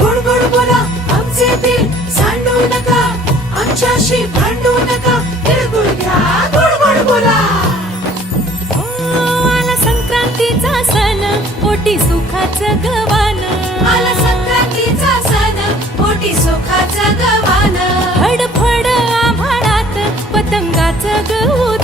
गोड गोड बोला आमचे दिल सांडू नका, आमच्याशी भांडू नका, तिळगुळ घ्या गोड गोड बोला. आला संक्रांतीचा सण, पोटी सुखाचं गवान. आला संक्रांतीचा सण, पोटी सुखाचं गवान. फड फड आभाळात पतंगाचं गौर.